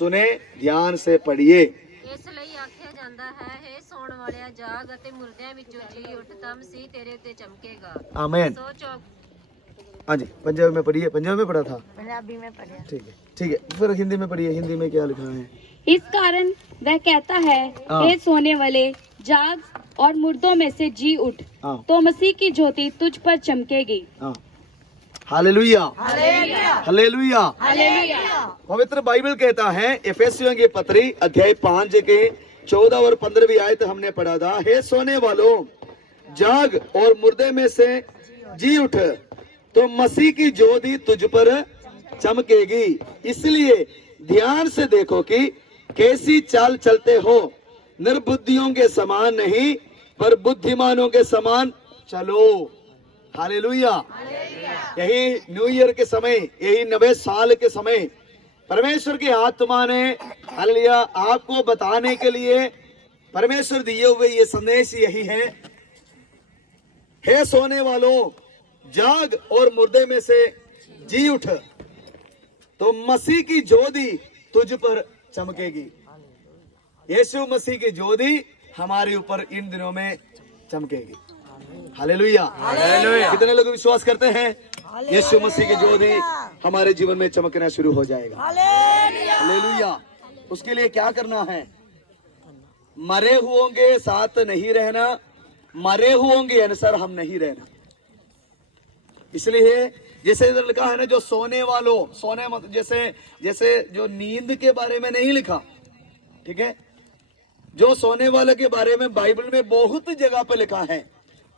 सुने, ध्यान से पढ़िए। ਇਸ ਲਈ ਆਖਿਆ ਜਾਂਦਾ ਹੈ, ਹੇ ਸੌਣ ਵਾਲਿਆ ਜਾਗ ਅਤੇ ਮੁਰਦਿਆਂ ਵਿੱਚੋਂ ਜੀ ਉੱਠ, ਤਾਂ ਮਸੀਹ ਤੇਰੇ ਉੱਤੇ ਚਮਕੇਗਾ। आमीन। ਸੋ ਚੌਕ हाँ जी, पंजाबी में पढ़िए। पंजाबी में पढ़ा था, पंजाबी में पढ़ा। ठीक है ठीक है। फिर हिंदी में पढ़िए, हिंदी में क्या लिखा है? इस कारण वह कहता है, हाँ। हे सोने वाले जाग और मुर्दों में से जी उठ, हाँ तो मसीह की ज्योति तुझ पर चमकेगी। हाँ, हालेलुया हालेलुया हालेलुया। हालेलुया। पवित्र बाइबल कहता है, इफिसियों की पत्री अध्याय 5 के 14 और 15वीं आयत हमने पढ़ा था, हे सोने वालों जाग और मुर्दे में से जी उठ, तो मसीह की ज्योति तुझ पर चमकेगी। इसलिए ध्यान से देखो कि कैसी चाल चलते हो, निर्बुद्धियों के समान नहीं पर बुद्धिमानों के समान चलो। हालेलुया। यही न्यू ईयर के समय, यही नवे साल के समय परमेश्वर की आत्मा ने हालेलुया आपको बताने के लिए परमेश्वर दिए हुए ये संदेश यही है, हे सोने वालों जाग और मुर्दे में से जी उठ, तो मसीह की ज्योति तुझ पर चमकेगी। यीशु मसीह की ज्योति हमारे ऊपर इन दिनों में चमकेगी। Hallelujah hallelujah. कितने लोग विश्वास करते हैं यीशु मसीह की ज्योति हमारे जीवन में चमकना शुरू हो जाएगा? हालेलुया। उसके लिए क्या करना है? मरे हुओं के साथ नहीं रहना, मरे हुओं के अनुसार हम नहीं रहना। इसलिए जैसे इधर लिखा है ना, जो सोने वालों, सोने मत जैसे जैसे जो नींद के बारे में नहीं लिखा, ठीक है, जो सोने वाले के बारे में बाइबल में बहुत जगह पे लिखा है।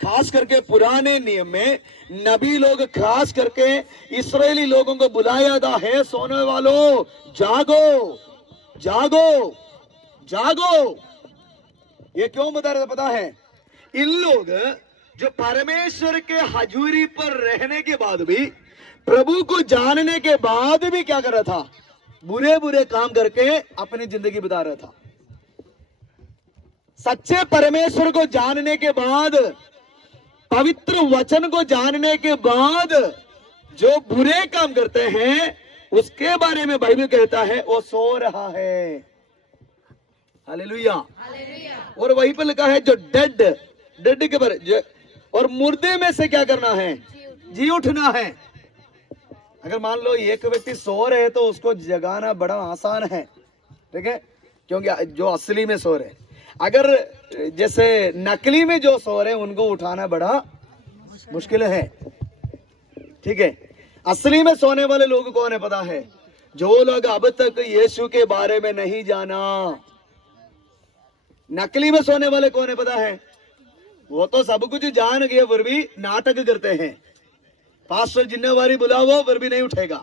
खास करके पुराने नियम में नबी लोग खास करके इस्राएली लोगों को बुलाया था, है सोने वालों जागो जागो जागो। ये क्यों बता रहे पता है? इन लोग जो परमेश्वर के हजूरी पर रहने के बाद भी, प्रभु को जानने के बाद भी क्या कर रहा था? बुरे बुरे काम करके अपनी जिंदगी बिता रहा था। सच्चे परमेश्वर को जानने के बाद, पवित्र वचन को जानने के बाद जो बुरे काम करते हैं उसके बारे में बाइबल कहता है वो सो रहा है। हालेलुया। और वहीं पर लिखा है जो डेड, डेड के बारे, और मुर्दे में से क्या करना है? जी उठना है। अगर मान लो एक व्यक्ति सो रहे तो उसको जगाना बड़ा आसान है, ठीक है, क्योंकि जो असली में सो रहे। अगर जैसे नकली में जो सो रहे उनको उठाना बड़ा मुश्किल है, ठीक है। असली में सोने वाले लोग कौन है पता है? जो लोग अब तक यीशु के बारे में नहीं जाना। नकली में सोने वाले कौन है पता है? वो तो सब कुछ जान गए फिर भी नाटक करते हैं। पास्टर जितने बारी बुलाओ फिर भी नहीं उठेगा,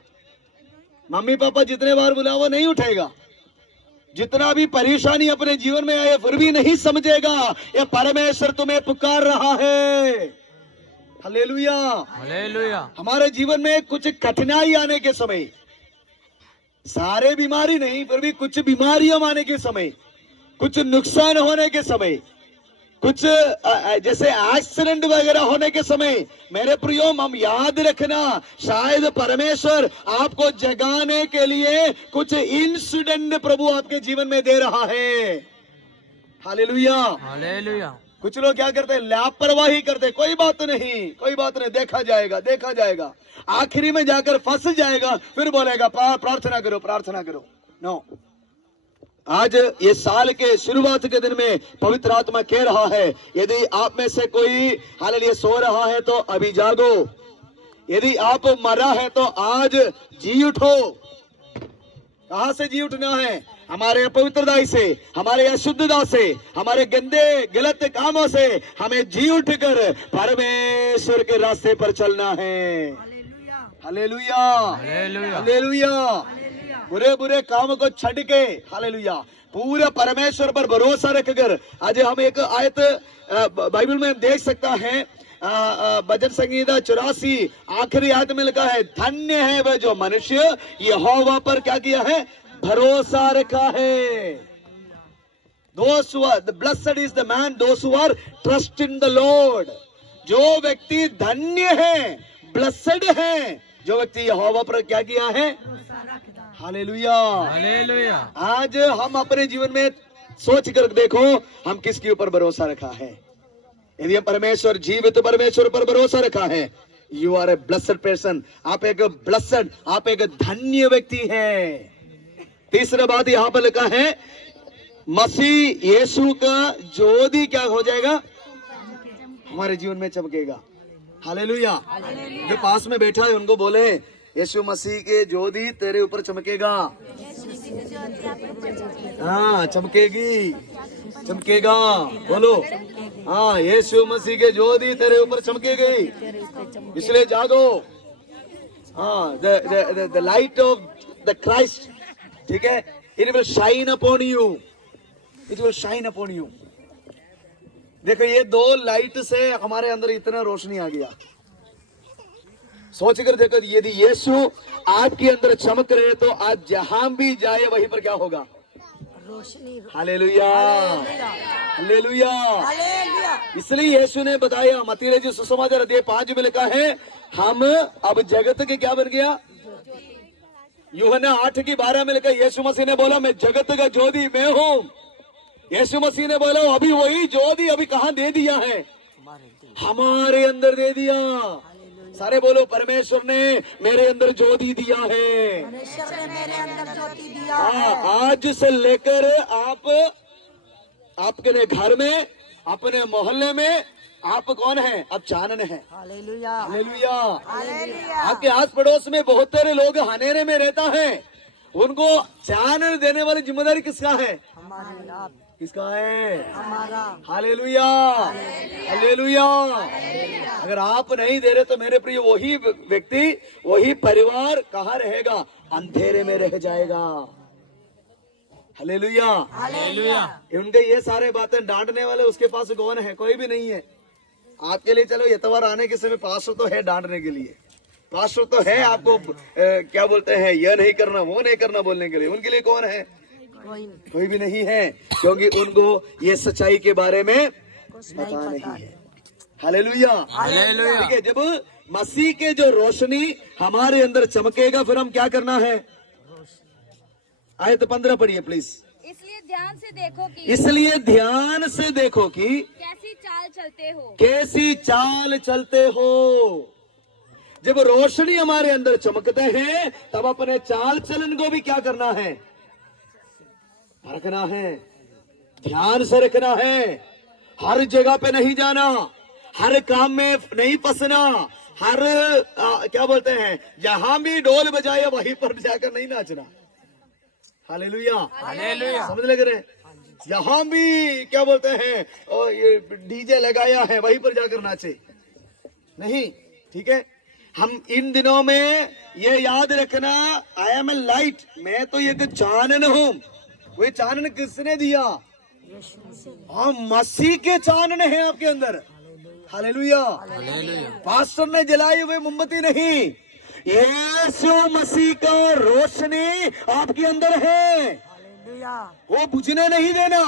मम्मी पापा जितने बार बुलाओ नहीं उठेगा, जितना भी परेशानी अपने जीवन में आए फिर भी नहीं समझेगा ये परमेश्वर तुम्हें पुकार रहा है। Hallelujah hallelujah. हमारे जीवन में कुछ कठिनाई आने के समय, सारे बीमारी नहीं फिर भी कुछ बीमारियां आने के समय, कुछ नुकसान होने के समय, कुछ जैसे एक्सीडेंट वगैरह होने के समय, मेरे प्रियो हम याद रखना, शायद परमेश्वर आपको जगाने के लिए कुछ इंसिडेंट प्रभु आपके जीवन में दे रहा है। Hallelujah hallelujah. कुछ लोग क्या करते हैं? लापरवाही करते, कोई बात नहीं कोई बात नहीं, देखा जाएगा देखा जाएगा, आखिरी में जाकर फंस जाएगा, फिर बोलेगा प्रार्थना करो प्रार्थना करो। नो, आज ये साल के शुरुआत के दिन में पवित्र आत्मा कह रहा है, यदि आप में से कोई हालेलुया सो रहा है तो अभी जागो, यदि आप मरा है तो आज जी उठो। कहां से जी उठना है? हमारे अपवित्रता से, हमारे अशुद्धता से, हमारे गंदे गलत कामों से हमें जी उठकर परमेश्वर के रास्ते पर चलना है। Hallelujah hallelujah hallelujah. बुरे बुरे काम को छड़ के हालेलुया पूरा परमेश्वर पर भरोसा रखकर, आज हम एक आयत बाइबल में देख सकता है, भजन संगीता 84 आखिरी आयत में लिखा है, धन्य है वह जो मनुष्य यहोवा पर क्या किया है? भरोसा रखा है। Blessed is the man those who are trust in the Lord. जो व्यक्ति धन्य है, ब्लेस्ड है, जो व्यक्ति यहोवा पर क्या किया है? हालेलुया। हालेलुया। आज हम अपने जीवन में सोच कर देखो हम किसके ऊपर भरोसा रखा है। यदि हम परमेश्वर जीवित परमेश्वर पर भरोसा रखा है, you are a blessed person. आप एक ब्लेस्ड, आप एक धन्य व्यक्ति है। तीसरा बात यहां पर लिखा है, मसीह यीशु का ज्योति क्या हो जाएगा, हमारे जीवन में चमकेगा। हालेलुया। जो पास में बैठा है उनको बोले, यीशु मसीह के ज्योति तेरे ऊपर चमकेगा। हाँ, चमकेगी, चमकेगा, बोलो। हाँ, यीशु मसीह के ज्योति तेरे ऊपर चमकेगी, इसलिए जागो। हाँ, the light of the Christ, ठीक है, it will shine upon you, it will shine upon you. देखो, ये दो लाइट से हमारे अंदर इतना रोशनी आ गया। सोच कर देखो, यदि यीशु आपके अंदर चमक रहे तो आज जहां भी जाए वहीं पर क्या होगा, रोशनी। Hallelujah, hallelujah. इसलिए यीशु ने बताया, मत्ती रचित सुसमाचार अध्याय 5 में लिखा है, हम अब जगत के क्या बन गया। यूहन्ना 8:12 में लिखा, यीशु मसीह ने बोला, मैं जगत का ज्योति मैं हूं। यीशु मसीह ने बोला, अभी वही ज्योति अभी कहां दे दिया है, हमारे अंदर दे दिया। सारे बोलो, परमेश्वर ने मेरे अंदर ज्योति दिया है। परमेश्वर ने मेरे अंदर ज्योति दिया है। आज से लेकर आप अपने घर में, अपने मोहल्ले में आप कौन है, आप चानन है। Hallelujah, hallelujah. हालेलुया। आपके आस पड़ोस में बहुत सारे लोग हनेरे में रहता है, उनको चानन देने वाली जिम्मेदारी किसका है, हमारी, आप, किसका है, हमारा। Hallelujah, hallelujah. अगर आप नहीं दे रहे तो मेरे प्रिय वही व्यक्ति, वही परिवार कहाँ रहेगा, अंधेरे में रह जाएगा। Hallelujah, hallelujah. उनके ये सारे बातें डांटने वाले उसके पास कौन है, कोई भी नहीं है। आपके लिए चलो इतवार आने के समय पास्टर तो है डांटने के लिए, पास्टर तो है आपको क्या बोलते हैं, यह नहीं करना वो नहीं करना बोलने के लिए। उनके लिए कौन है, कोई भी नहीं है, क्योंकि उनको ये सच्चाई के बारे में पता नहीं है। Hallelujah, hallelujah. ठीक है। जब मसीह के जो रोशनी हमारे अंदर चमकेगा, फिर हम क्या करना है। आयत 15 पढ़िए प्लीज। इसलिए ध्यान से देखो कि इसलिए ध्यान से देखो कि कैसी चाल चलते हो। कैसी चाल चलते हो। जब रोशनी हमारे अंदर चमकते हैं, तब अपने चाल चलन को भी क्या करना है, रखना है, ध्यान से रखना है। हर जगह पे नहीं जाना, हर काम में नहीं फंसना, हर क्या बोलते हैं, जहां भी डोल बजाए वहीं पर जाकर नहीं नाचना। Hallelujah, hallelujah. समझ लग रहे हैं, जहां भी क्या बोलते हैं, और ये डीजे लगाया है वहीं पर जाकर नाचे नहीं, ठीक है। हम इन दिनों में ये याद रखना, आई एम ए लाइट, मैं तो एक चानन हूं। वो चानन किसने दिया, हाँ, मसीह के चानन है आपके अंदर। हालेलुया, पास्टर ने जलाई हुई मोमबत्ती नहीं, यीशु मसीह का रोशनी आपके अंदर है, हालेलुया। वो बुझने नहीं देना,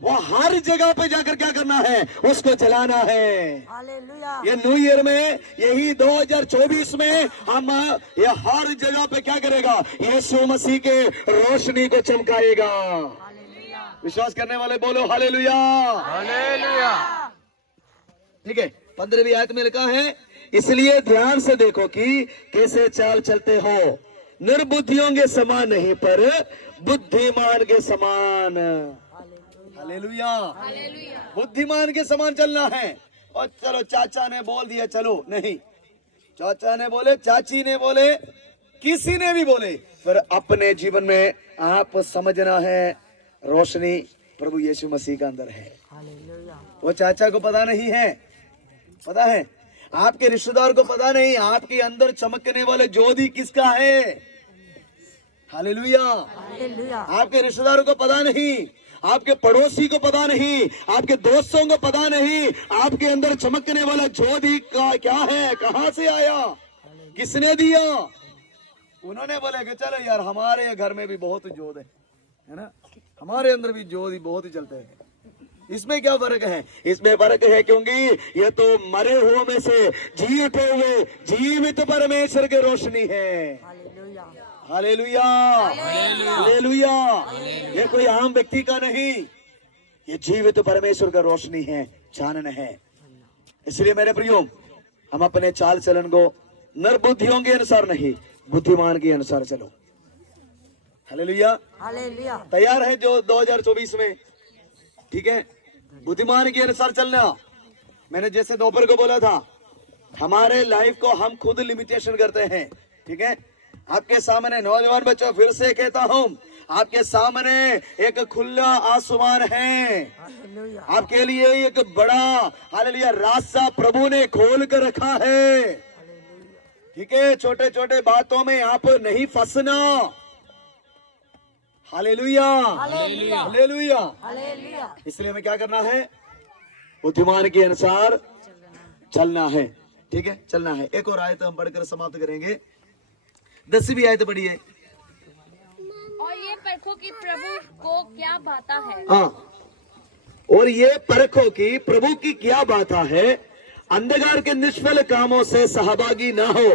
वो हर जगह पे जाकर क्या करना है, उसको जलाना है। हालेलुया। ये न्यू ईयर में, यही 2024 में हम ये हर जगह पे क्या करेगा, यीशु मसीह के रोशनी को चमकाएगा। विश्वास करने वाले बोलो हालेलुया, हालेलुया। ठीक है। 15वीं आयत में लिखा है, इसलिए ध्यान से देखो कि कैसे चाल चलते हो, निर्बुद्धियों के समान नहीं पर बुद्धिमान के समान। हालेलुया, बुद्धिमान के समान चलना है। और चलो चाचा ने बोल दिया चलो, नहीं, चाचा ने बोले, चाची ने बोले, किसी ने भी बोले, फिर अपने जीवन में आप समझना है रोशनी प्रभु यीशु मसीह का अंदर है। हालेलुया। वो चाचा को पता नहीं है, पता है, आपके रिश्तेदार को पता नहीं, आपके अंदर चमकने वाले ज्योति किसका है। Hallelujah, hallelujah. आपके रिश्तेदारों को पता नहीं, आपके पड़ोसी को पता नहीं, आपके दोस्तों को पता नहीं, आपके अंदर चमकने वाला ज्योति का क्या है, कहां से आया, किसने दिया। उन्होंने बोले कि चलो यार, हमारे घर में भी बहुत ज्योत है ना, हमारे अंदर भी ज्योति बहुत ही चलते हैं। इसमें क्या फर्क है, इसमें फर्क है क्योंकि ये तो मरे हुए में से जी उठे हुए जीवित परमेश्वर की रोशनी है। हालेलुया। Hallelujah, hallelujah. ये कोई आम व्यक्ति का नहीं, ये जीवित परमेश्वर का रोशनी है, चानन है। इसलिए मेरे प्रियो, हम अपने चाल चलन को निर्बुद्धियों के अनुसार नहीं, बुद्धिमान के अनुसार चलो। हालेलुया। हालेलुया। तैयार है जो 2024 में, ठीक है, बुद्धिमान के अनुसार चलना। मैंने जैसे दोपहर को बोला था, हमारे लाइफ को हम खुद लिमिटेशन करते हैं, ठीक है। आपके सामने नौजवान बच्चों, फिर से कहता हूं, आपके सामने एक खुला आसमान है, हालेलुया। आपके लिए एक बड़ा हालेलुया रास्ता प्रभु ने खोल कर रखा है, ठीक है। छोटे छोटे बातों में आप नहीं फंसना। Hallelujah, hallelujah. हालेलुया। हालेलुया। इसलिए हमें क्या करना है? बुद्धिमान के अनुसार चलना है, ठीक है, चलना है। एक और आयत हम पढ़कर समाप्त करेंगे। 10वीं आयत पढ़िए। और ये परखो कि प्रभु को क्या भाता है। हाँ, और ये परखो कि प्रभु की क्या बात है, अंधकार के निष्फल कामों से सहभागी ना हो,